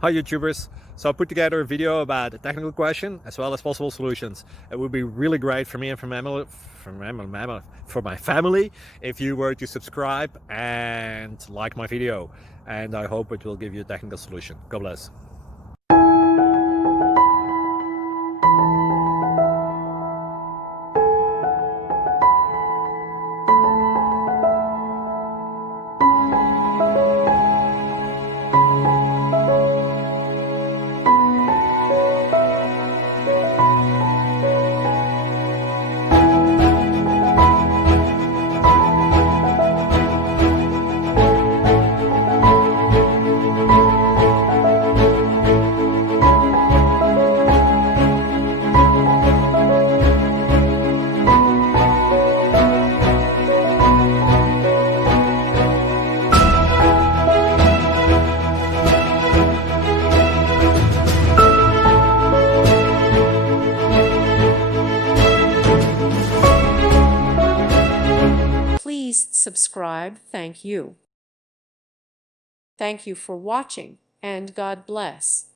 Hi YouTubers. So I put together a video about a technical question as well as possible solutions. It would be really great for me and for my family if you were to subscribe and like my video. And I hope it will give you a technical solution. God bless. Please subscribe. Thank you. Thank you for watching, and God bless.